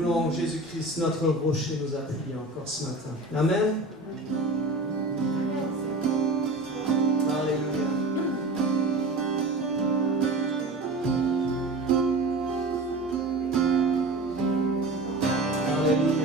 voulons, Jésus-Christ, notre rocher, nous appuyer encore ce matin. Amen. Alléluia. Alléluia.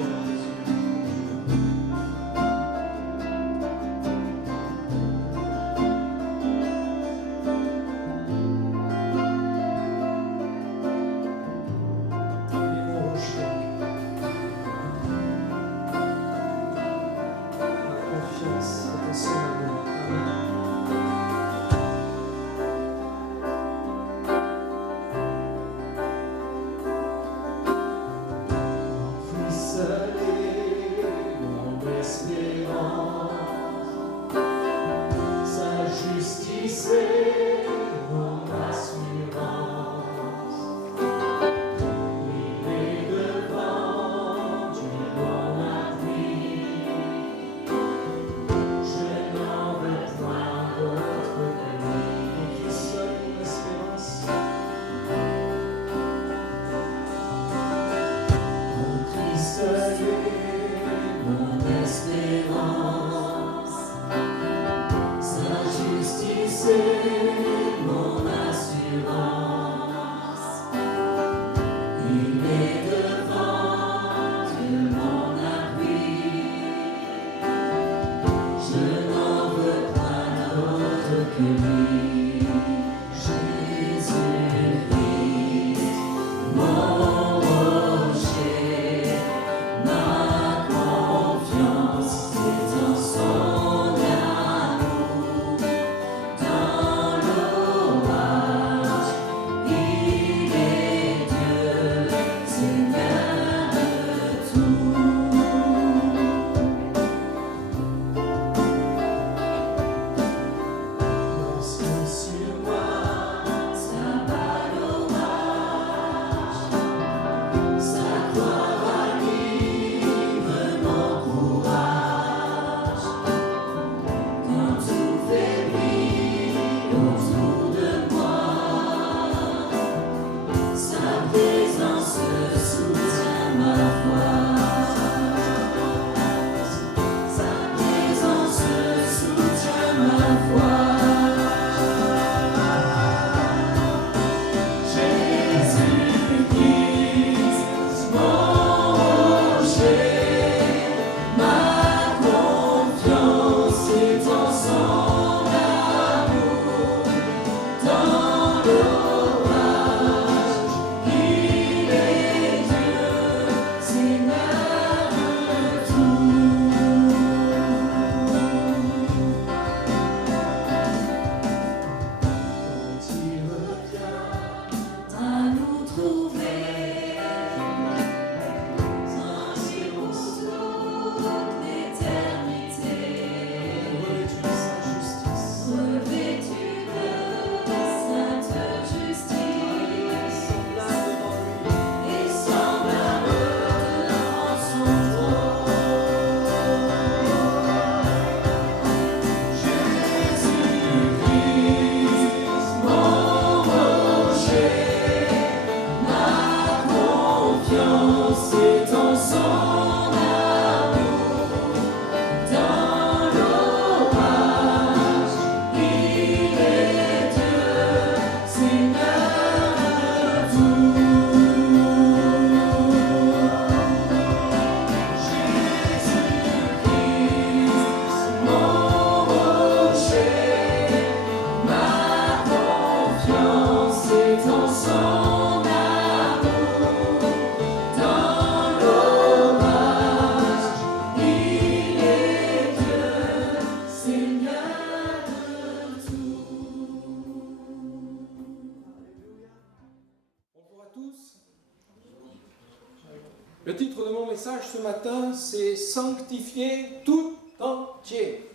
Le titre de mon message ce matin, c'est « Sanctifié tout entier ».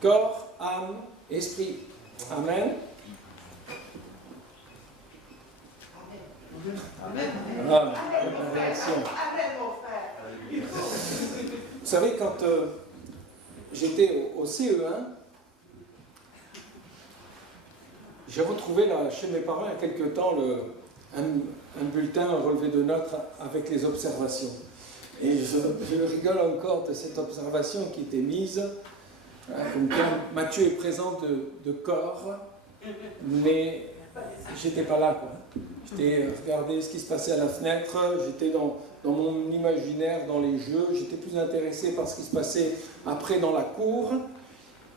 Corps, âme, esprit. Amen. Amen. Amen. Vous savez, quand j'étais au CE1, j'ai retrouvé là, chez mes parents il y a quelque temps un bulletin, un relevé de notes avec les observations. Et je rigole encore de cette observation qui était mise, comme quoi Mathieu est présent de corps, mais j'étais pas là, quoi. J'étais regardé ce qui se passait à la fenêtre, j'étais dans mon imaginaire, dans les jeux, j'étais plus intéressé par ce qui se passait après dans la cour.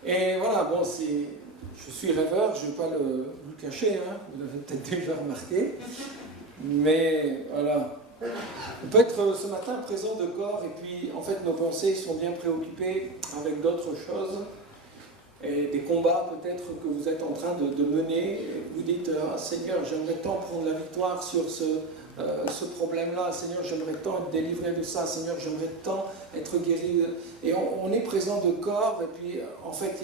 Et voilà, bon, je suis rêveur, je ne vais pas vous le cacher, hein, vous l'avez peut-être déjà remarqué, mais voilà. On peut être ce matin présent de corps et puis en fait nos pensées sont bien préoccupées avec d'autres choses et des combats peut-être que vous êtes en train de mener. Et vous dites Seigneur, j'aimerais tant prendre la victoire sur ce problème-là. Seigneur, j'aimerais tant être délivré de ça. Seigneur, j'aimerais tant être guéri. Et on est présent de corps et puis en fait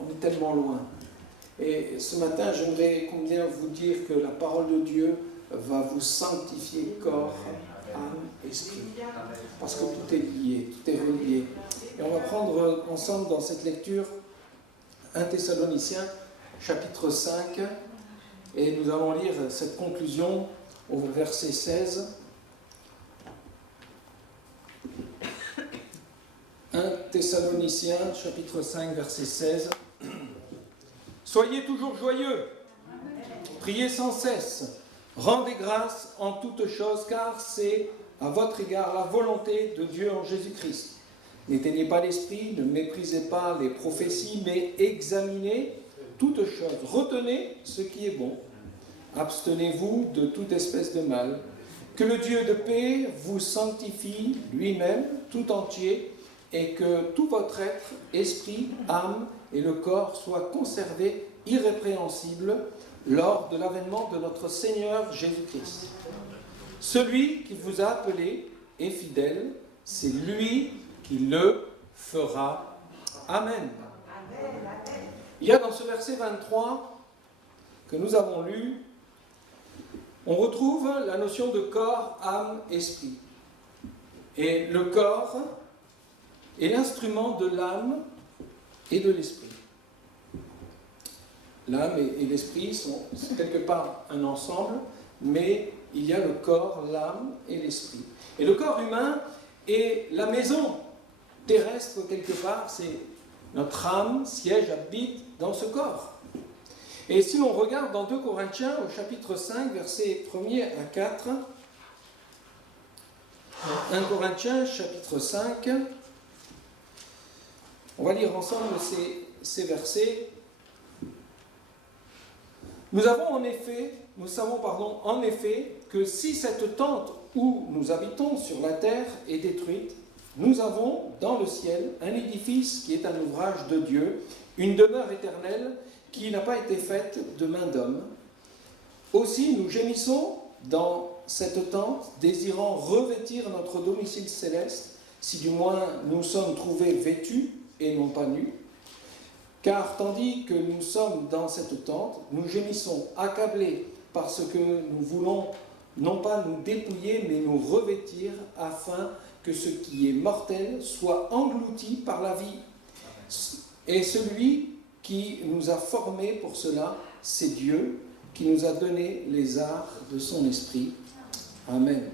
on est tellement loin. Et ce matin, j'aimerais combien vous dire que la parole de Dieu va vous sanctifier corps, âme, esprit. Parce que tout est lié, tout est relié. Et on va prendre ensemble dans cette lecture 1 Thessaloniciens, chapitre 5, et nous allons lire cette conclusion au verset 16. 1 Thessaloniciens, chapitre 5, verset 16. Soyez toujours joyeux, priez sans cesse, rendez grâce en toutes choses, car c'est à votre égard la volonté de Dieu en Jésus-Christ. N'éteignez pas l'esprit, ne méprisez pas les prophéties, mais examinez toutes choses. Retenez ce qui est bon. Abstenez-vous de toute espèce de mal. Que le Dieu de paix vous sanctifie lui-même tout entier, et que tout votre être, esprit, âme et le corps soient conservés irrépréhensibles lors de l'avènement de notre Seigneur Jésus-Christ. Celui qui vous a appelé est fidèle, c'est lui qui le fera. Amen. Il y a dans ce verset 23 que nous avons lu, on retrouve la notion de corps, âme, esprit. Et le corps est l'instrument de l'âme et de l'esprit. L'âme et l'esprit sont quelque part un ensemble, mais il y a le corps, l'âme et l'esprit. Et le corps humain est la maison terrestre quelque part, c'est notre âme siège, habite dans ce corps. Et si on regarde dans 2 Corinthiens au chapitre 5, versets 1er à 4, 1 Corinthiens chapitre 5, on va lire ensemble ces versets. Nous savons en effet que si cette tente où nous habitons sur la terre est détruite, nous avons dans le ciel un édifice qui est un ouvrage de Dieu, une demeure éternelle qui n'a pas été faite de main d'homme. Aussi nous gémissons dans cette tente, désirant revêtir notre domicile céleste, si du moins nous sommes trouvés vêtus et non pas nus. Car tandis que nous sommes dans cette tente, nous gémissons accablés parce que nous voulons non pas nous dépouiller, mais nous revêtir afin que ce qui est mortel soit englouti par la vie. Et celui qui nous a formés pour cela, c'est Dieu qui nous a donné les arts de son esprit. Amen.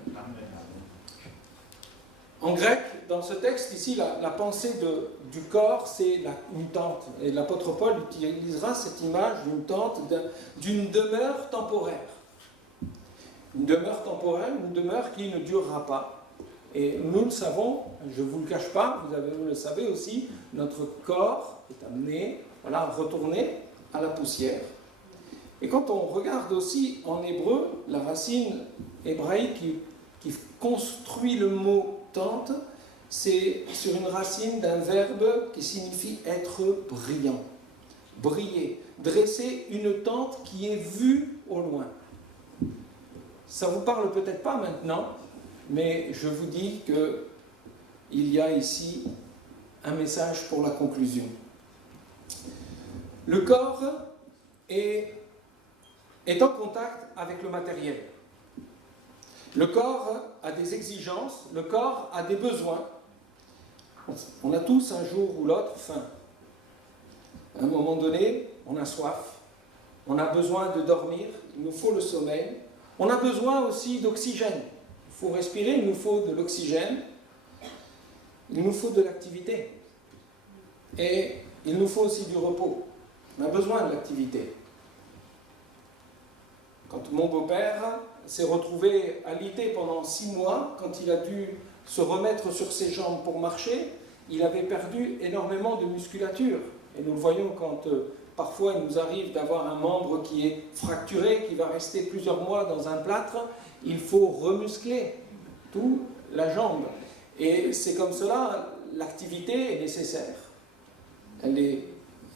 En grec, dans ce texte ici, la pensée du corps, c'est une tente. Et l'apôtre Paul utilisera cette image d'une tente, d'une demeure temporaire. Une demeure temporaire, une demeure qui ne durera pas. Et nous le savons, je ne vous le cache pas, vous le savez aussi, notre corps est amené à retourner à la poussière. Et quand on regarde aussi en hébreu, la racine hébraïque qui construit le mot tente, c'est sur une racine d'un verbe qui signifie être brillant, briller, dresser une tente qui est vue au loin. Ça ne vous parle peut-être pas maintenant, mais je vous dis qu'il y a ici un message pour la conclusion. Le corps est en contact avec le matériel. Le corps a des exigences, le corps a des besoins. On a tous un jour ou l'autre faim. À un moment donné, on a soif, on a besoin de dormir, il nous faut le sommeil, On a besoin aussi d'oxygène. Il faut respirer, il nous faut de l'oxygène, il nous faut de l'activité. Et il nous faut aussi du repos. On a besoin de l'activité. Quand mon beau-père s'est retrouvé alité pendant 6 mois, quand il a dû se remettre sur ses jambes pour marcher, il avait perdu énormément de musculature. Et nous le voyons quand parfois il nous arrive d'avoir un membre qui est fracturé, qui va rester plusieurs mois dans un plâtre, il faut remuscler toute la jambe. Et c'est comme cela, l'activité est nécessaire. Il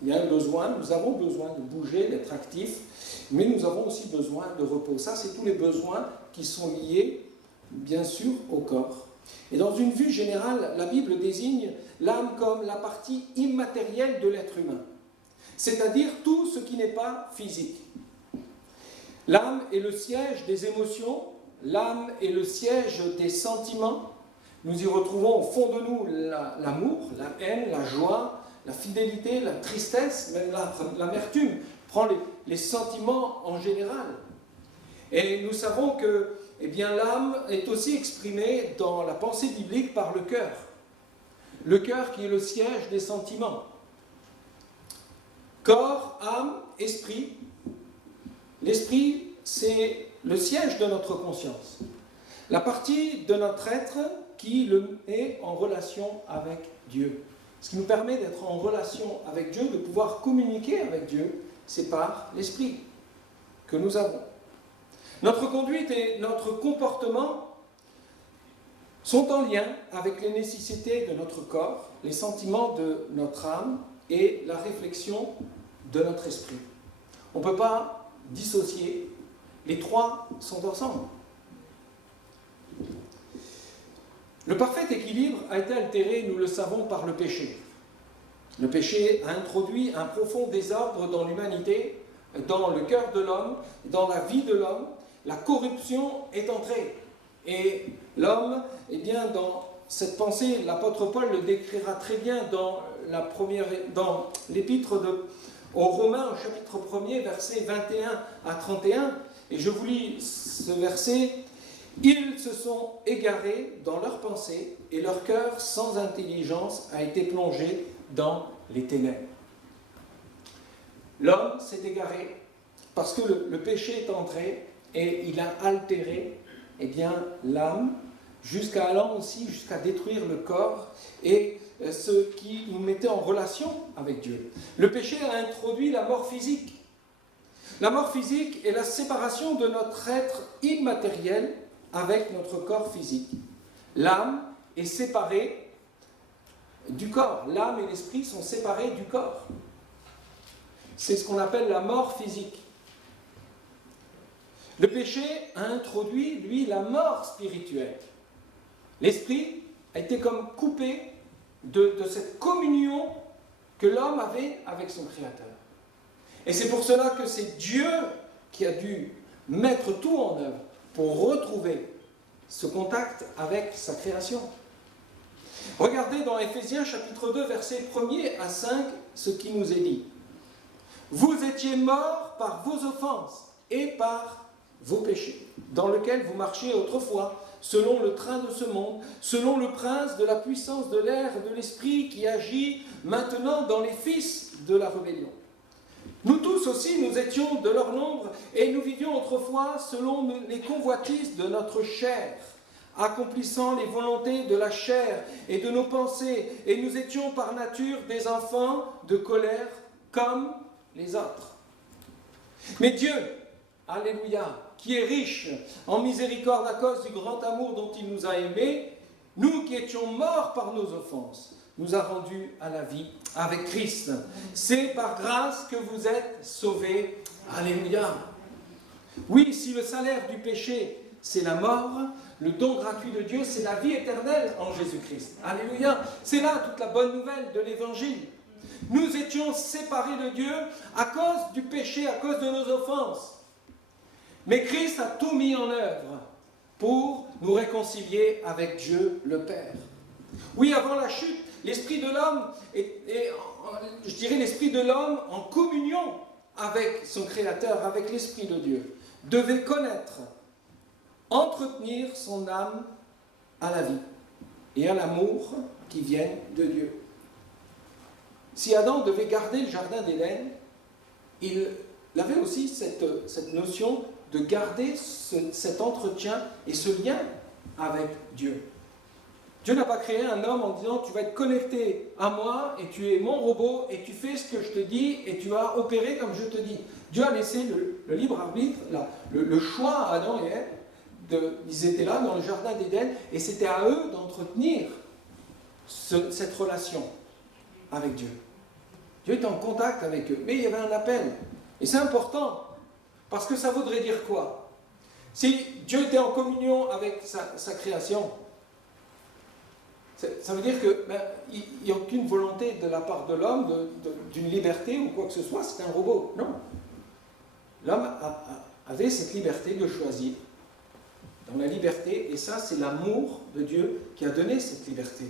y a un besoin, nous avons besoin de bouger, d'être actifs, mais nous avons aussi besoin de repos. Ça, c'est tous les besoins qui sont liés, bien sûr, au corps. Et dans une vue générale, la Bible désigne l'âme comme la partie immatérielle de l'être humain, c'est-à-dire tout ce qui n'est pas physique. L'âme est le siège des émotions, l'âme est le siège des sentiments. Nous y retrouvons au fond de nous l'amour, la haine, la joie, la fidélité, la tristesse, même l'amertume. Prend les sentiments en général. Et nous savons que l'âme est aussi exprimée dans la pensée biblique par le cœur. Le cœur qui est le siège des sentiments. Corps, âme, esprit. L'esprit, c'est le siège de notre conscience. La partie de notre être qui est en relation avec Dieu. Ce qui nous permet d'être en relation avec Dieu, de pouvoir communiquer avec Dieu, c'est par l'esprit que nous avons. Notre conduite et notre comportement sont en lien avec les nécessités de notre corps, les sentiments de notre âme et la réflexion de notre esprit. On ne peut pas dissocier, les trois sont ensemble. Le parfait équilibre a été altéré, nous le savons, par le péché. Le péché a introduit un profond désordre dans l'humanité, dans le cœur de l'homme, dans la vie de l'homme. La corruption est entrée. Et l'homme, dans cette pensée, l'apôtre Paul le décrira très bien dans l'épître aux Romains, au chapitre 1er, versets 21 à 31. Et je vous lis ce verset. « Ils se sont égarés dans leurs pensées, et leur cœur sans intelligence a été plongé dans les ténèbres. » L'homme s'est égaré parce que le péché est entré et il a altéré l'âme, allant aussi jusqu'à détruire le corps et ce qui nous mettait en relation avec Dieu. Le péché a introduit la mort physique. La mort physique est la séparation de notre être immatériel avec notre corps physique. L'âme est séparée du corps. L'âme et l'esprit sont séparés du corps. C'est ce qu'on appelle la mort physique. Le péché a introduit, lui, la mort spirituelle. L'esprit a été comme coupé de cette communion que l'homme avait avec son Créateur. Et c'est pour cela que c'est Dieu qui a dû mettre tout en œuvre pour retrouver ce contact avec sa création. Regardez dans Éphésiens chapitre 2, versets 1er à 5, ce qui nous est dit. « Vous étiez morts par vos offenses et par vos péchés, dans lesquels vous marchiez autrefois, selon le train de ce monde, selon le prince de la puissance de l'air et de l'esprit qui agit maintenant dans les fils de la rébellion. Nous tous aussi, nous étions de leur nombre et nous vivions autrefois selon les convoitises de notre chair, accomplissant les volontés de la chair et de nos pensées, et nous étions par nature des enfants de colère comme les autres. Mais Dieu, alléluia, qui est riche en miséricorde à cause du grand amour dont il nous a aimés, nous qui étions morts par nos offenses, nous a rendus à la vie avec Christ. C'est par grâce que vous êtes sauvés. Alléluia. Oui, si le salaire du péché, c'est la mort, le don gratuit de Dieu, c'est la vie éternelle en Jésus-Christ. Alléluia. C'est là toute la bonne nouvelle de l'Évangile. Nous étions séparés de Dieu à cause du péché, à cause de nos offenses. Mais Christ a tout mis en œuvre pour nous réconcilier avec Dieu le Père. Oui, avant la chute, l'esprit de l'homme l'esprit de l'homme en communion avec son Créateur, avec l'Esprit de Dieu, devait connaître entretenir son âme à la vie et à l'amour qui viennent de Dieu. Si Adam devait garder le jardin d'Éden, il avait aussi cette notion de garder cet entretien et ce lien avec Dieu. Dieu n'a pas créé un homme en disant « tu vas être connecté à moi et tu es mon robot et tu fais ce que je te dis et tu vas opérer comme je te dis ». Dieu a laissé le libre arbitre, le choix à Adam et Ève. Ils étaient là dans le jardin d'Éden et c'était à eux d'entretenir cette relation avec Dieu. Dieu était en contact avec eux, mais il y avait un appel. Et c'est important, parce que ça voudrait dire quoi? Si Dieu était en communion avec sa création, ça veut dire qu'il n'y a aucune volonté de la part de l'homme d'une liberté ou quoi que ce soit, c'est un robot. Non. L'homme avait cette liberté de choisir. Dans la liberté, et ça c'est l'amour de Dieu qui a donné cette liberté.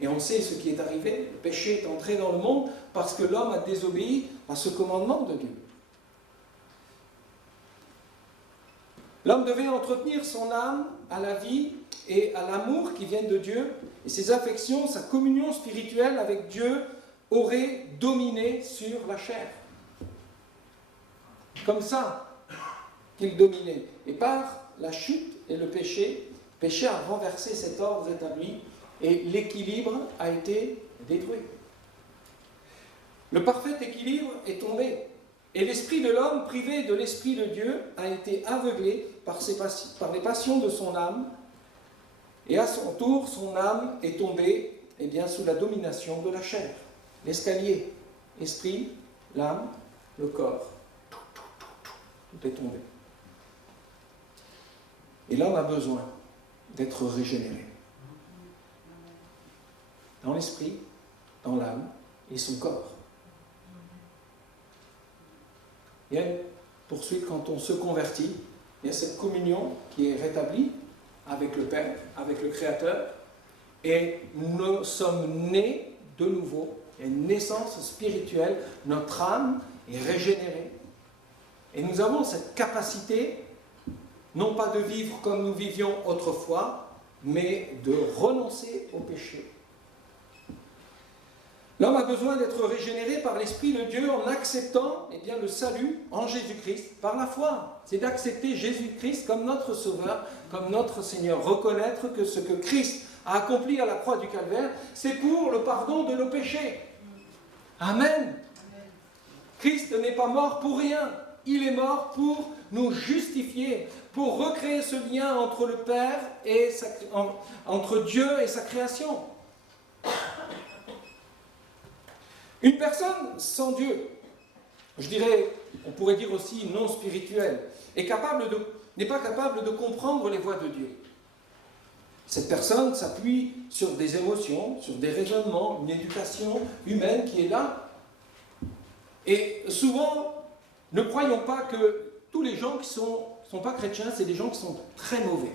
Et on sait ce qui est arrivé, le péché est entré dans le monde parce que l'homme a désobéi à ce commandement de Dieu. L'homme devait entretenir son âme à la vie et à l'amour qui viennent de Dieu, et ses affections, sa communion spirituelle avec Dieu aurait dominé sur la chair. Comme ça qu'il dominait. Et par la chute et le péché a renversé cet ordre établi et l'équilibre a été détruit. Le parfait équilibre est tombé. Et l'esprit de l'homme, privé de l'esprit de Dieu, a été aveuglé par les passions de son âme. Et à son tour, son âme est tombée sous la domination de la chair. L'escalier, esprit, l'âme, le corps. Tout est tombé. Et l'homme a besoin d'être régénéré. Dans l'esprit, dans l'âme et son corps. Il y a une poursuite quand on se convertit, il y a cette communion qui est rétablie avec le Père, avec le Créateur, et nous sommes nés de nouveau, il y a une naissance spirituelle, notre âme est régénérée. Et nous avons cette capacité, non pas de vivre comme nous vivions autrefois, mais de renoncer au péché. L'homme a besoin d'être régénéré par l'Esprit de Dieu en acceptant le salut en Jésus-Christ par la foi. C'est d'accepter Jésus-Christ comme notre Sauveur, comme notre Seigneur. Reconnaître que ce que Christ a accompli à la croix du Calvaire, c'est pour le pardon de nos péchés. Amen. Christ n'est pas mort pour rien. Il est mort pour nous justifier, pour recréer ce lien entre le Père et entre Dieu et sa création. Une personne sans Dieu, on pourrait dire aussi non spirituelle, n'est pas capable de comprendre les voies de Dieu. Cette personne s'appuie sur des émotions, sur des raisonnements, une éducation humaine qui est là. Et souvent, ne croyons pas que tous les gens qui ne sont pas chrétiens, c'est des gens qui sont très mauvais.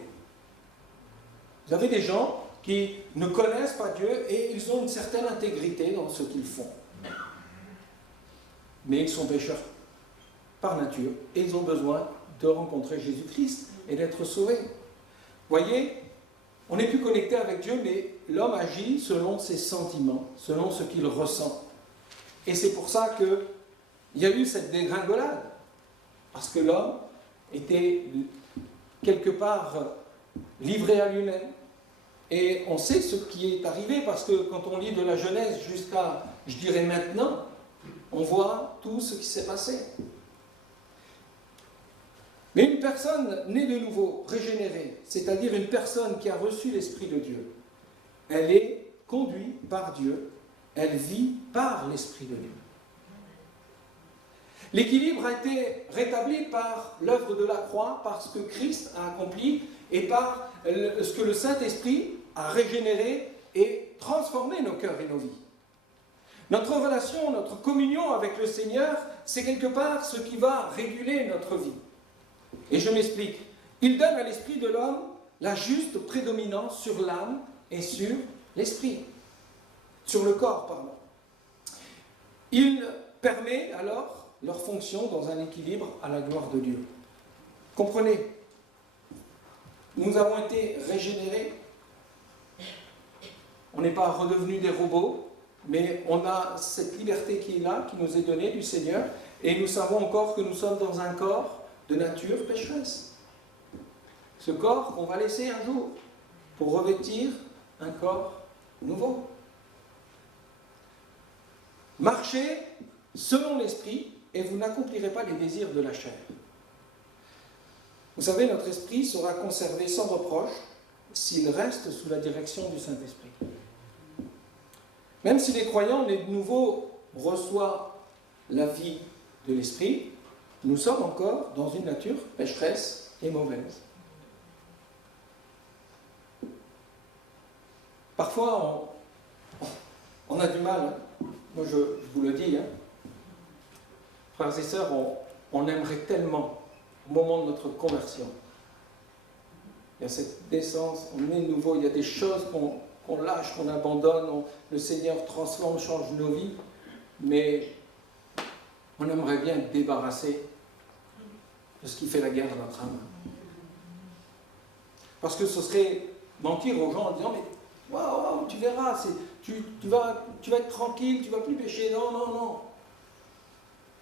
Vous avez des gens qui ne connaissent pas Dieu et ils ont une certaine intégrité dans ce qu'ils font. Mais ils sont pécheurs par nature et ils ont besoin de rencontrer Jésus-Christ et d'être sauvés. Voyez, on n'est plus connecté avec Dieu, mais l'homme agit selon ses sentiments, selon ce qu'il ressent. Et c'est pour ça qu'il y a eu cette dégringolade, parce que l'homme était quelque part livré à lui-même. Et on sait ce qui est arrivé, parce que quand on lit de la Genèse jusqu'à, maintenant, on voit tout ce qui s'est passé. Mais une personne née de nouveau, régénérée, c'est-à-dire une personne qui a reçu l'Esprit de Dieu, elle est conduite par Dieu, elle vit par l'Esprit de Dieu. L'équilibre a été rétabli par l'œuvre de la croix, par ce que Christ a accompli et par ce que le Saint-Esprit a régénéré et transformé nos cœurs et nos vies. Notre relation, notre communion avec le Seigneur, c'est quelque part ce qui va réguler notre vie. Et je m'explique. Il donne à l'esprit de l'homme la juste prédominance sur l'âme et sur l'esprit. Sur le corps, pardon. Il permet alors leur fonction dans un équilibre à la gloire de Dieu. Comprenez? nous avons été régénérés. On n'est pas redevenus des robots, mais on a cette liberté qui est là, qui nous est donnée du Seigneur, et nous savons encore que nous sommes dans un corps de nature pécheresse. Ce corps qu'on va laisser un jour pour revêtir un corps nouveau. Marchez selon l'esprit et vous n'accomplirez pas les désirs de la chair. Vous savez, notre esprit sera conservé sans reproche s'il reste sous la direction du Saint-Esprit. Même si les croyants, les nouveaux, reçoivent la vie de l'esprit, nous sommes encore dans une nature pécheresse et mauvaise. Parfois, on a du mal. Hein. Moi, je vous le dis. Hein. Frères et sœurs, on aimerait tellement, au moment de notre conversion, il y a cette naissance, on est nouveau, il y a des choses qu'on lâche, qu'on abandonne, le Seigneur transforme, change nos vies, mais on aimerait bien être débarrassé de ce qui fait la guerre à notre âme. Parce que ce serait mentir aux gens en disant, mais waouh, tu verras, tu vas être tranquille, tu ne vas plus pécher. Non, non, non.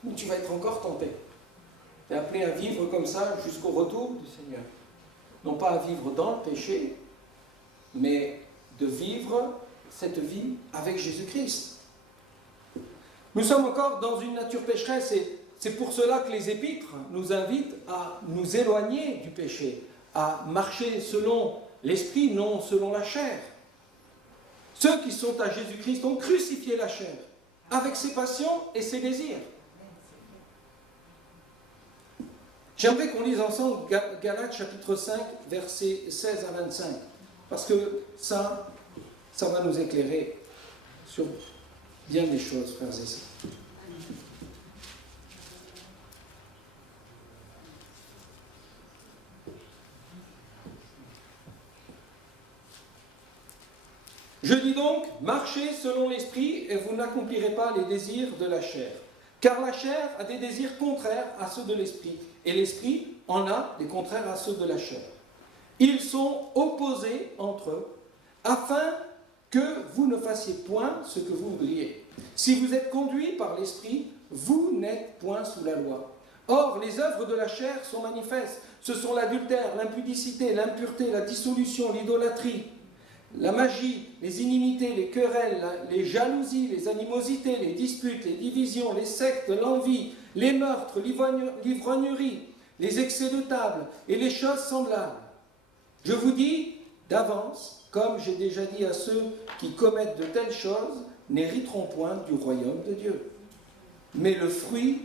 Mais tu vas être encore tenté. Tu es appelé à vivre comme ça jusqu'au retour du Seigneur. Non pas à vivre dans le péché, mais de vivre cette vie avec Jésus-Christ. Nous sommes encore dans une nature pécheresse et c'est pour cela que les épîtres nous invitent à nous éloigner du péché, à marcher selon l'esprit, non selon la chair. Ceux qui sont à Jésus-Christ ont crucifié la chair avec ses passions et ses désirs. J'aimerais qu'on lise ensemble Galates chapitre 5, versets 16 à 25, parce que ça va nous éclairer sur bien des choses, frères et sœurs. Je dis donc, marchez selon l'esprit et vous n'accomplirez pas les désirs de la chair. Car la chair a des désirs contraires à ceux de l'esprit, et l'esprit en a des contraires à ceux de la chair. Ils sont opposés entre eux, afin que vous ne fassiez point ce que vous voudriez. Si vous êtes conduits par l'esprit, vous n'êtes point sous la loi. Or, les œuvres de la chair sont manifestes. Ce sont l'adultère, l'impudicité, l'impureté, la dissolution, l'idolâtrie, la magie, les inimitiés, les querelles, les jalousies, les animosités, les disputes, les divisions, les sectes, l'envie, les meurtres, l'ivrognerie, les excès de table et les choses semblables. Je vous dis d'avance, comme j'ai déjà dit à ceux qui commettent de telles choses, n'hériteront point du royaume de Dieu. Mais le fruit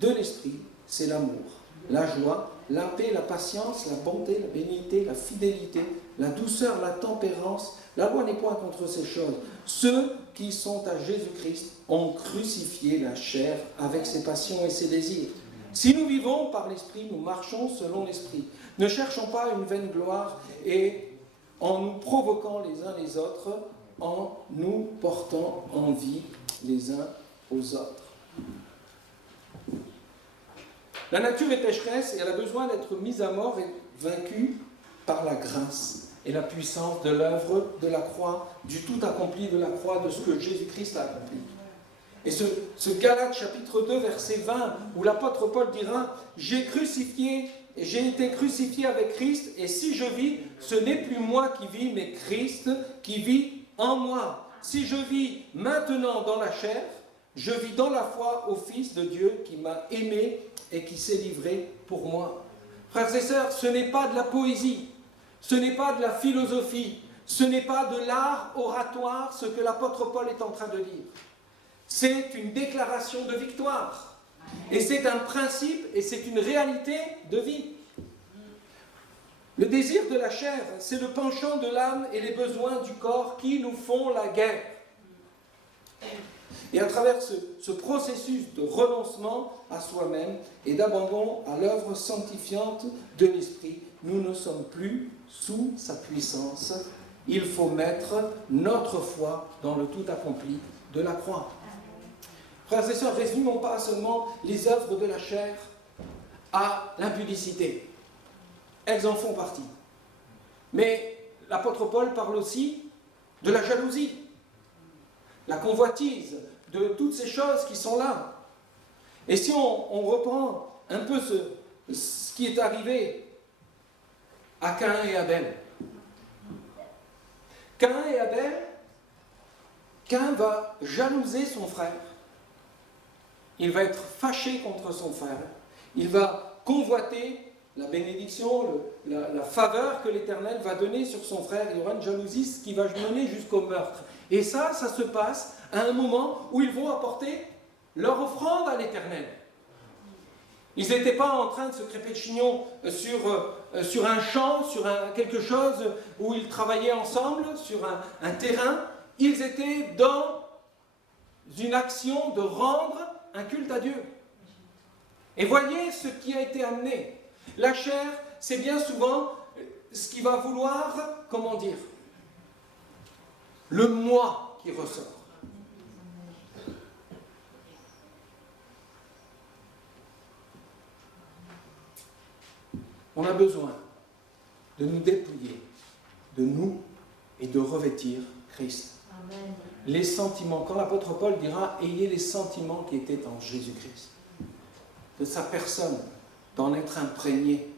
de l'esprit, c'est l'amour, la joie, la paix, la patience, la bonté, la bénignité, la fidélité, la douceur, la tempérance. La loi n'est point contre ces choses. Ceux qui sont à Jésus-Christ ont crucifié la chair avec ses passions et ses désirs. Si nous vivons par l'Esprit, nous marchons selon l'Esprit. Ne cherchons pas une vaine gloire et en nous provoquant les uns les autres, en nous portant envie les uns aux autres. La nature est pécheresse et elle a besoin d'être mise à mort et vaincue par la grâce et la puissance de l'œuvre de la croix, du tout accompli de la croix, de ce que Jésus-Christ a accompli. Et ce Galates chapitre 2, verset 20, où l'apôtre Paul dira « J'ai été crucifié avec Christ, et si je vis, ce n'est plus moi qui vis, mais Christ qui vit en moi. Si je vis maintenant dans la chair, je vis dans la foi au Fils de Dieu qui m'a aimé et qui s'est livré pour moi. » Frères et sœurs, ce n'est pas de la poésie, ce n'est pas de la philosophie, ce n'est pas de l'art oratoire, ce que l'apôtre Paul est en train de dire. C'est une déclaration de victoire. Et c'est un principe et c'est une réalité de vie. Le désir de la chair, c'est le penchant de l'âme et les besoins du corps qui nous font la guerre. Et à travers ce processus de renoncement à soi-même et d'abandon à l'œuvre sanctifiante de l'Esprit, nous ne sommes plus sous sa puissance. Il faut mettre notre foi dans le tout accompli de la croix. Frères et sœurs, résumons pas seulement les œuvres de la chair à l'impudicité. Elles en font partie. Mais l'apôtre Paul parle aussi de la jalousie, la convoitise, de toutes ces choses qui sont là. Et si on reprend un peu ce qui est arrivé à Caïn et Abel. Caïn et Abel, Caïn va jalouser son frère. Il va être fâché contre son frère. Il va convoiter la bénédiction, la faveur que l'Éternel va donner sur son frère. Il y aura une jalousie qui va mener jusqu'au meurtre. Et ça se passe à un moment où ils vont apporter leur offrande à l'Éternel. Ils n'étaient pas en train de se crêper le chignon sur un champ, sur quelque chose où ils travaillaient ensemble, sur un terrain. Ils étaient dans une action de rendre un culte à Dieu. Et voyez ce qui a été amené. La chair, c'est bien souvent ce qui va vouloir, comment dire, le moi qui ressort. On a besoin de nous dépouiller de nous et de revêtir Christ. Amen. Les sentiments, quand l'apôtre Paul dira « Ayez les sentiments qui étaient en Jésus-Christ », de sa personne, d'en être imprégné.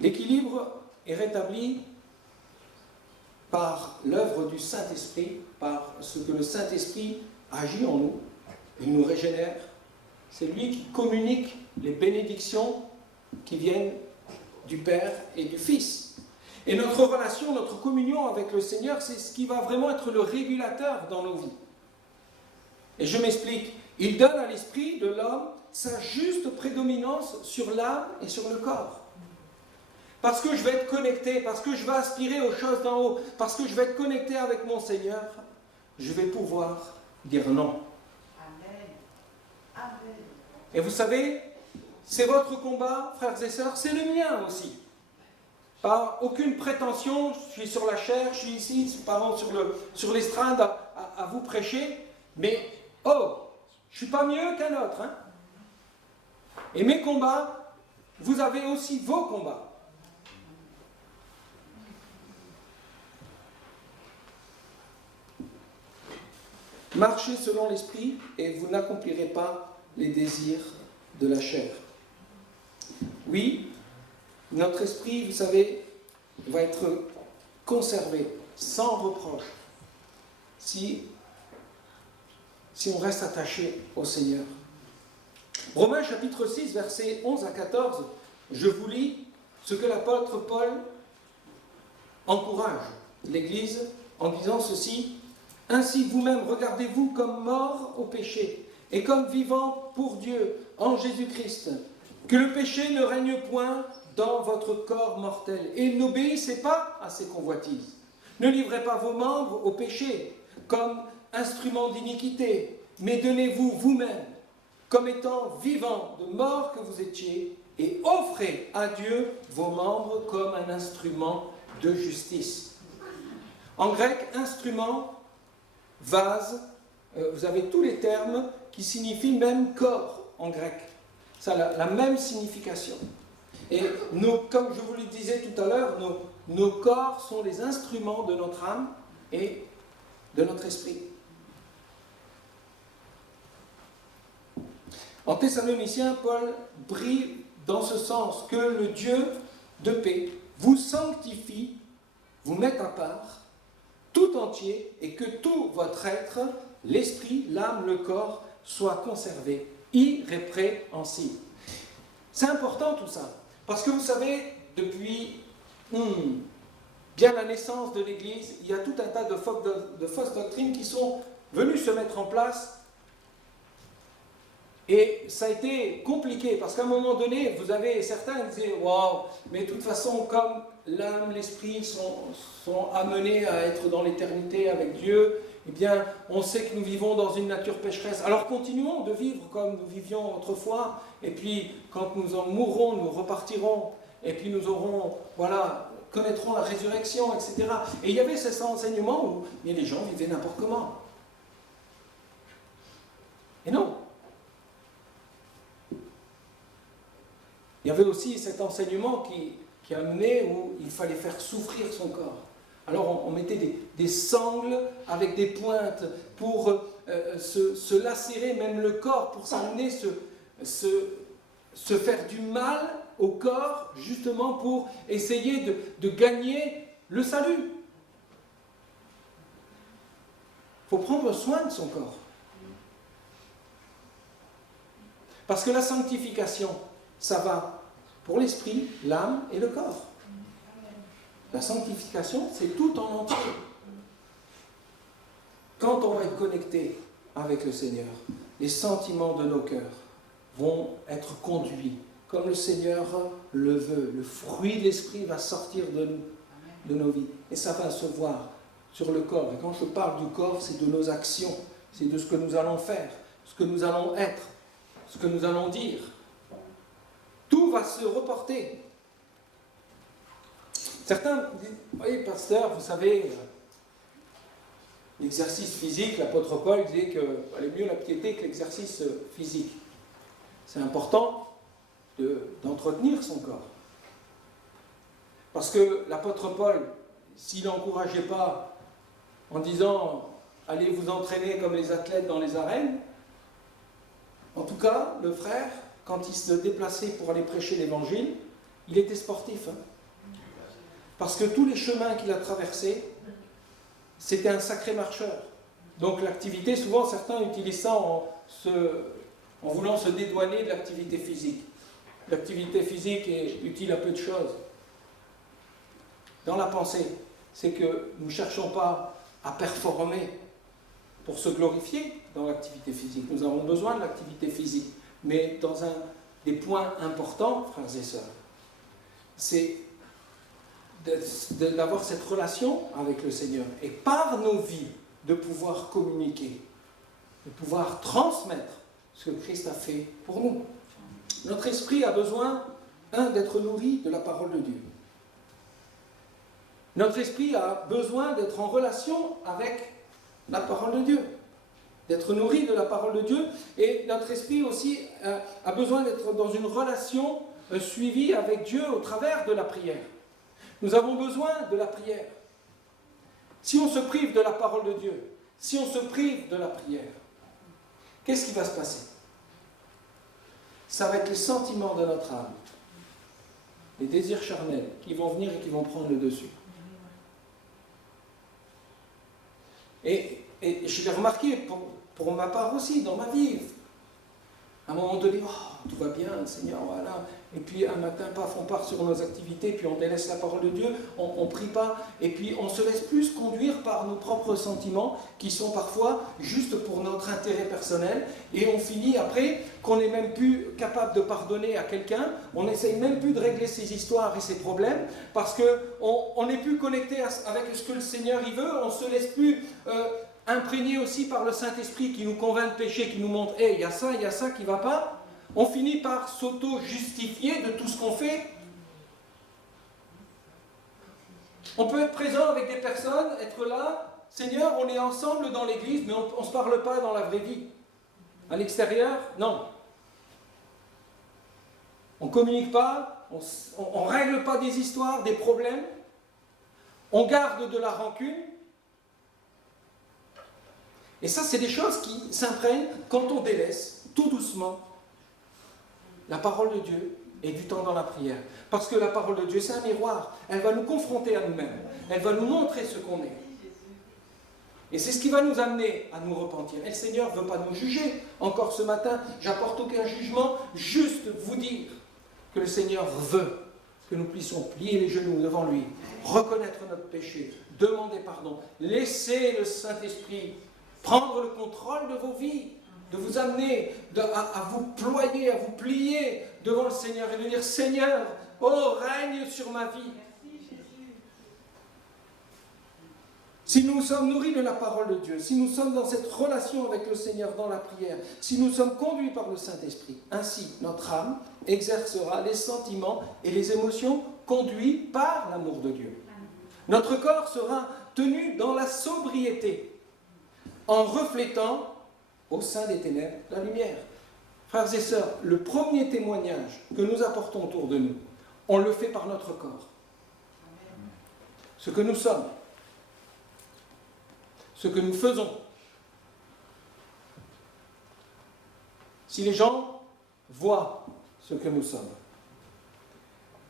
L'équilibre est rétabli par l'œuvre du Saint-Esprit, par ce que le Saint-Esprit agit en nous. Il nous régénère. C'est lui qui communique les bénédictions qui viennent du Père et du Fils. Et notre relation, notre communion avec le Seigneur, c'est ce qui va vraiment être le régulateur dans nos vies. Et je m'explique. Il donne à l'esprit de l'homme sa juste prédominance sur l'âme et sur le corps. Parce que je vais être connecté, parce que je vais aspirer aux choses d'en haut, parce que je vais être connecté avec mon Seigneur, je vais pouvoir dire non. Amen. Amen. Et vous savez, c'est votre combat, frères et sœurs, c'est le mien aussi. Pas aucune prétention, je suis sur la chair, je suis ici, par exemple sur l'estrade à vous prêcher, mais je ne suis pas mieux qu'un autre. Hein. Et mes combats, vous avez aussi vos combats. Marchez selon l'esprit et vous n'accomplirez pas les désirs de la chair. Oui, notre esprit, vous savez, va être conservé sans reproche si on reste attaché au Seigneur. Romains chapitre 6, versets 11 à 14, je vous lis ce que l'apôtre Paul encourage l'Église en disant ceci. « Ainsi vous-même regardez-vous comme morts au péché et comme vivants pour Dieu en Jésus-Christ. Que le péché ne règne point dans votre corps mortel et n'obéissez pas à ses convoitises. Ne livrez pas vos membres au péché comme instruments d'iniquité, mais donnez-vous vous-même comme étant vivants de mort que vous étiez et offrez à Dieu vos membres comme un instrument de justice. » En grec, instrument, vase, vous avez tous les termes qui signifient même corps en grec. Ça a la même signification. Et comme je vous le disais tout à l'heure, nos corps sont les instruments de notre âme et de notre esprit. En Thessaloniciens, Paul brille dans ce sens que le Dieu de paix vous sanctifie, vous mette à part, tout entier, et que tout votre être, l'esprit, l'âme, le corps, soit conservé, irrépréhensible. C'est important tout ça, parce que vous savez, depuis bien la naissance de l'Église, il y a tout un tas de fausses doctrines qui sont venues se mettre en place. Et ça a été compliqué, parce qu'à un moment donné, vous avez certains qui disaient « Waouh, mais de toute façon, comme l'âme, l'esprit sont amenés à être dans l'éternité avec Dieu, eh bien, on sait que nous vivons dans une nature pécheresse. Alors continuons de vivre comme nous vivions autrefois, et puis quand nous en mourrons, nous repartirons, et puis nous aurons, connaîtrons la résurrection, etc. » Et il y avait ces enseignements où les gens vivaient n'importe comment. Et non. Il y avait aussi cet enseignement qui a amené où il fallait faire souffrir son corps. Alors on mettait des sangles avec des pointes pour se lacérer même le corps, pour s'amener se faire du mal au corps, justement pour essayer de gagner le salut. Il faut prendre soin de son corps. Parce que la sanctification, ça va pour l'esprit, l'âme et le corps. La sanctification, c'est tout en entier. Quand on va être connecté avec le Seigneur, les sentiments de nos cœurs vont être conduits comme le Seigneur le veut. Le fruit de l'esprit va sortir de nous, de nos vies. Et ça va se voir sur le corps. Et quand je parle du corps, c'est de nos actions, c'est de ce que nous allons faire, ce que nous allons être, ce que nous allons dire. Tout va se reporter. Certains disent, oui, pasteur, vous savez, l'exercice physique, l'apôtre Paul disait qu'il valait mieux la piété que l'exercice physique. C'est important d'entretenir son corps. Parce que l'apôtre Paul, s'il n'encourageait pas en disant « allez vous entraîner comme les athlètes dans les arènes », en tout cas, le frère, quand il se déplaçait pour aller prêcher l'évangile, il était sportif. Parce que tous les chemins qu'il a traversés, c'était un sacré marcheur. Donc l'activité, souvent certains utilisent ça en voulant se dédouaner de l'activité physique. L'activité physique est utile à peu de choses. Dans la pensée, c'est que nous ne cherchons pas à performer pour se glorifier dans l'activité physique. Nous avons besoin de l'activité physique. Mais dans des points importants, frères et sœurs, c'est d'avoir cette relation avec le Seigneur. Et par nos vies, de pouvoir communiquer, de pouvoir transmettre ce que Christ a fait pour nous. Notre esprit a besoin, d'être nourri de la parole de Dieu. Notre esprit a besoin d'être en relation avec la parole de Dieu, d'être nourri de la parole de Dieu, et notre esprit aussi a besoin d'être dans une relation suivie avec Dieu au travers de la prière. Nous avons besoin de la prière. Si on se prive de la parole de Dieu, si on se prive de la prière, qu'est-ce qui va se passer? Ça va être les sentiments de notre âme, les désirs charnels qui vont venir et qui vont prendre le dessus. Et je l'ai remarqué pour ma part aussi, dans ma vie. À un moment donné, tout va bien, Seigneur, voilà. Et puis un matin, paf, on part sur nos activités, puis on délaisse la parole de Dieu, on ne prie pas, et puis on se laisse plus conduire par nos propres sentiments, qui sont parfois juste pour notre intérêt personnel, et on finit après qu'on n'est même plus capable de pardonner à quelqu'un, on n'essaye même plus de régler ses histoires et ses problèmes, parce qu'on n'est plus connecté avec ce que le Seigneur y veut, on ne se laisse plus imprégné aussi par le Saint-Esprit qui nous convainc de péché, qui nous montre « il y a ça qui ne va pas », on finit par s'auto-justifier de tout ce qu'on fait. On peut être présent avec des personnes, être là, Seigneur, on est ensemble dans l'église, mais on ne se parle pas dans la vraie vie. À l'extérieur, non. On ne communique pas, on ne règle pas des histoires, des problèmes, on garde de la rancune. Et ça, c'est des choses qui s'imprègnent quand on délaisse, tout doucement, la parole de Dieu et du temps dans la prière. Parce que la parole de Dieu, c'est un miroir. Elle va nous confronter à nous-mêmes. Elle va nous montrer ce qu'on est. Et c'est ce qui va nous amener à nous repentir. Et le Seigneur ne veut pas nous juger. Encore ce matin, j'apporte aucun jugement, juste vous dire que le Seigneur veut que nous puissions plier les genoux devant lui, reconnaître notre péché, demander pardon, laisser le Saint-Esprit prendre le contrôle de vos vies, de vous amener à vous ployer, à vous plier devant le Seigneur et de dire « Seigneur, règne sur ma vie ». Si nous sommes nourris de la parole de Dieu, si nous sommes dans cette relation avec le Seigneur dans la prière, si nous sommes conduits par le Saint-Esprit, ainsi notre âme exercera les sentiments et les émotions conduits par l'amour de Dieu. Notre corps sera tenu dans la sobriété, en reflétant au sein des ténèbres la lumière. Frères et sœurs, le premier témoignage que nous apportons autour de nous, on le fait par notre corps. Ce que nous sommes, ce que nous faisons. Si les gens voient ce que nous sommes,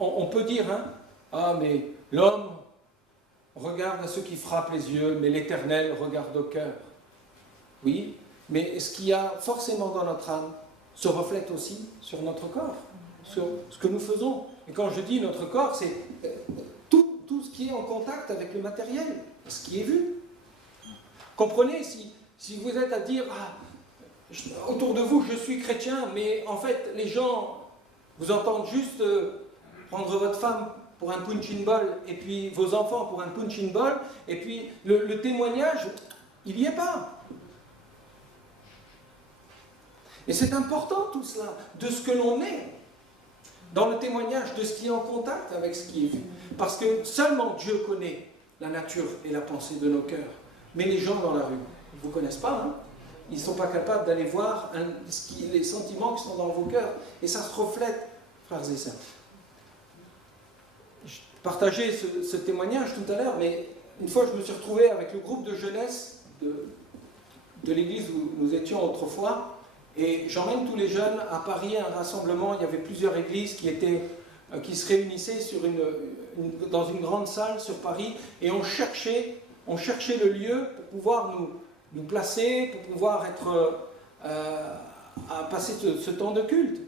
on peut dire, hein, ah mais l'homme regarde à ce qui frappe les yeux, mais l'Éternel regarde au cœur. Oui, mais ce qu'il y a forcément dans notre âme se reflète aussi sur notre corps, sur ce que nous faisons. Et quand je dis notre corps, c'est tout ce qui est en contact avec le matériel, ce qui est vu. Comprenez, si vous êtes à dire, autour de vous, je suis chrétien, mais en fait, les gens vous entendent juste prendre votre femme pour un punching ball, et puis vos enfants pour un punching ball, et puis le témoignage, il n'y est pas. Et c'est important tout cela, de ce que l'on est, dans le témoignage de ce qui est en contact avec ce qui est vu. Parce que seulement Dieu connaît la nature et la pensée de nos cœurs. Mais les gens dans la rue, ils ne vous connaissent pas, hein? Ils ne sont pas capables d'aller voir les sentiments qui sont dans vos cœurs. Et ça se reflète, frères et sœurs. Je partageais ce témoignage tout à l'heure, mais une fois je me suis retrouvé avec le groupe de jeunesse de l'église où nous étions autrefois, et j'emmène tous les jeunes à Paris à un rassemblement. Il y avait plusieurs églises qui se réunissaient dans une grande salle sur Paris, et on cherchait le lieu pour pouvoir nous placer, pour pouvoir à passer ce temps de culte.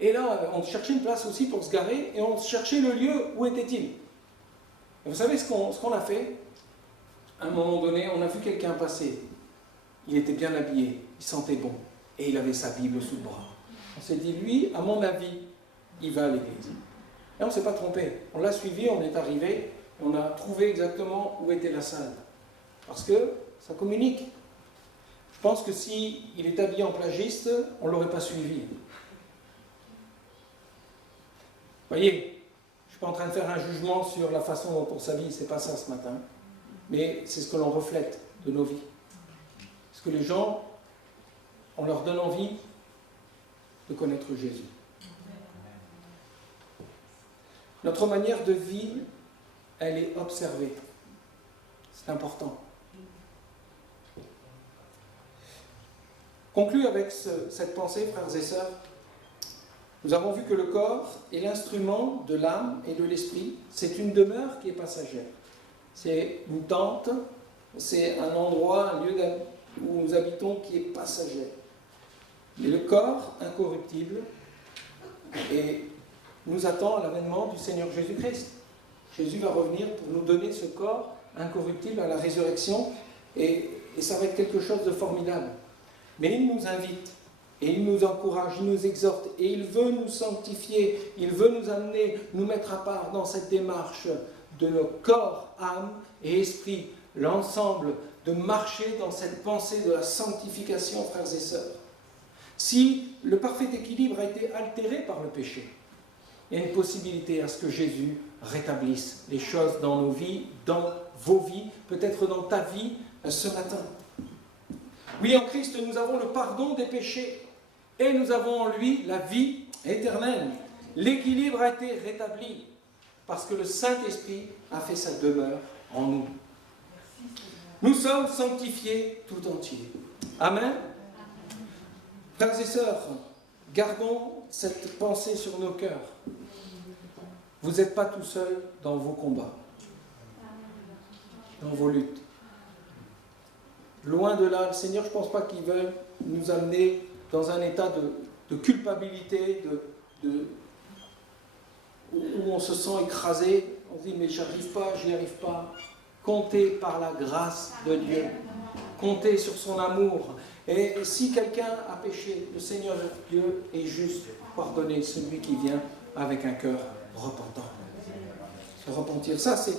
Et là, on cherchait une place aussi pour se garer, et on cherchait le lieu, où était-il. Et vous savez ce qu'on a fait? À un moment donné, on a vu quelqu'un passer. Il était bien habillé, il sentait bon, et il avait sa Bible sous le bras. On s'est dit, lui, à mon avis, il va à l'église. Et on ne s'est pas trompé. On l'a suivi, on est arrivé, et on a trouvé exactement où était la salle. Parce que ça communique. Je pense que s'il est habillé en plagiste, on ne l'aurait pas suivi. Voyez, je ne suis pas en train de faire un jugement sur la façon dont on s'habille, c'est pas ça ce matin. Mais c'est ce que l'on reflète de nos vies. Parce que les gens, on leur donne envie de connaître Jésus. Notre manière de vie, elle est observée. C'est important. Conclue avec cette pensée, frères et sœurs, nous avons vu que le corps est l'instrument de l'âme et de l'esprit. C'est une demeure qui est passagère. C'est une tente, c'est un endroit, un lieu où nous habitons qui est passager. Mais le corps, incorruptible, et nous attend à l'avènement du Seigneur Jésus-Christ. Jésus va revenir pour nous donner ce corps incorruptible à la résurrection, et ça va être quelque chose de formidable. Mais il nous invite, et il nous encourage, il nous exhorte, et il veut nous sanctifier, il veut nous amener, nous mettre à part dans cette démarche de nos corps, âme et esprit, l'ensemble, de marcher dans cette pensée de la sanctification, frères et sœurs. Si le parfait équilibre a été altéré par le péché, il y a une possibilité à ce que Jésus rétablisse les choses dans nos vies, dans vos vies, peut-être dans ta vie ce matin. Oui, en Christ, nous avons le pardon des péchés et nous avons en lui la vie éternelle. L'équilibre a été rétabli parce que le Saint-Esprit a fait sa demeure en nous. Nous sommes sanctifiés tout entiers. Amen. Frères et sœurs, gardons cette pensée sur nos cœurs. Vous n'êtes pas tout seul dans vos combats, dans vos luttes. Loin de là, le Seigneur, je ne pense pas qu'il veuille nous amener dans un état de culpabilité, où on se sent écrasé, on se dit mais j'arrive pas, j'y arrive pas. Comptez par la grâce de Dieu, comptez sur son amour. Et si quelqu'un a péché, le Seigneur Dieu est juste pour pardonner celui qui vient avec un cœur repentant. Se repentir, ça c'est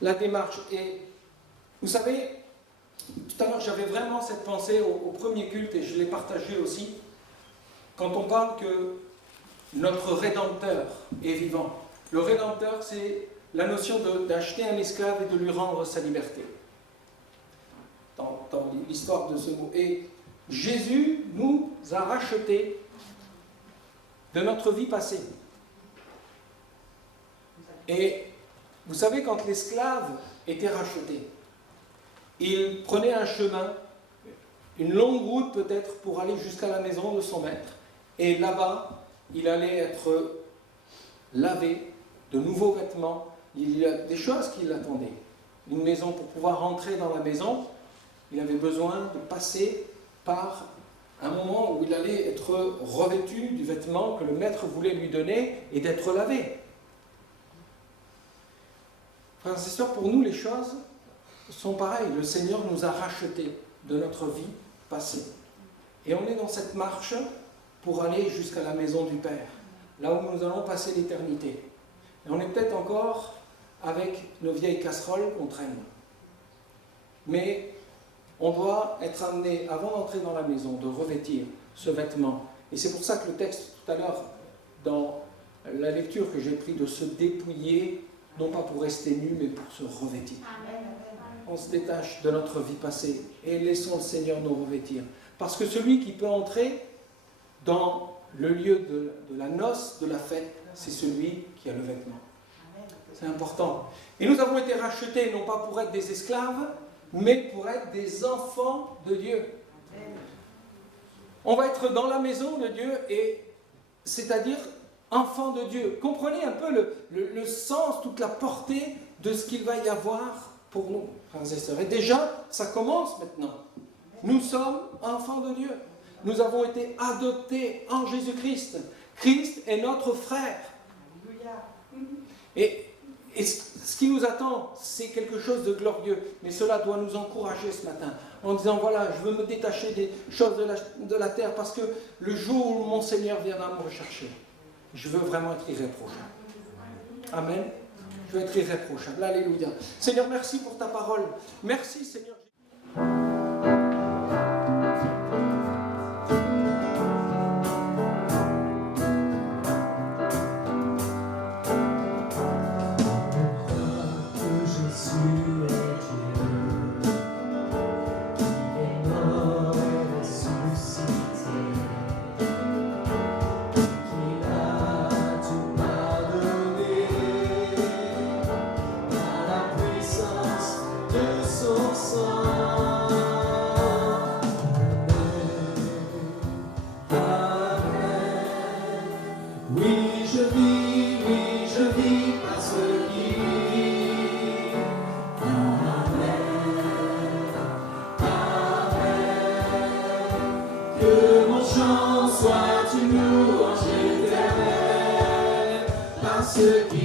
la démarche. Et vous savez, tout à l'heure j'avais vraiment cette pensée au premier culte et je l'ai partagée aussi. Quand on parle que notre Rédempteur est vivant. Le Rédempteur, c'est la notion d'acheter un esclave et de lui rendre sa liberté. Dans l'histoire de ce mot. Et Jésus nous a rachetés de notre vie passée. Et vous savez, quand l'esclave était racheté, il prenait un chemin, une longue route peut-être, pour aller jusqu'à la maison de son maître. Et là-bas, il allait être lavé, de nouveaux vêtements. Il y a des choses qui l'attendaient. Une maison, pour pouvoir rentrer dans la maison, il avait besoin de passer par un moment où il allait être revêtu du vêtement que le maître voulait lui donner et d'être lavé. Frères et sœurs, pour nous, les choses sont pareilles. Le Seigneur nous a rachetés de notre vie passée. Et on est dans cette marche pour aller jusqu'à la maison du Père, là où nous allons passer l'éternité. Et on est peut-être encore avec nos vieilles casseroles qu'on traîne. Mais on doit être amené, avant d'entrer dans la maison, de revêtir ce vêtement. Et c'est pour ça que le texte, tout à l'heure, dans la lecture que j'ai pris, de se dépouiller, non pas pour rester nu, mais pour se revêtir. Amen. On se détache de notre vie passée et laissons le Seigneur nous revêtir. Parce que celui qui peut entrer dans le lieu de la noce, de la fête, c'est celui qui a le vêtement. C'est important. Et nous avons été rachetés non pas pour être des esclaves, mais pour être des enfants de Dieu. On va être dans la maison de Dieu, et c'est-à-dire enfants de Dieu. Comprenez un peu le sens, toute la portée de ce qu'il va y avoir pour nous, frères et sœurs. Et déjà, ça commence maintenant. Nous sommes enfants de Dieu. Nous avons été adoptés en Jésus-Christ. Christ est notre frère. Et ce qui nous attend, c'est quelque chose de glorieux. Mais cela doit nous encourager ce matin, en disant, voilà, je veux me détacher des choses de la terre, parce que le jour où mon Seigneur viendra me rechercher, je veux vraiment être irréprochable. Amen. Je veux être irréprochable. Alléluia. Seigneur, merci pour ta parole. Merci, Seigneur. Soit une louange éternelle, parce qu'il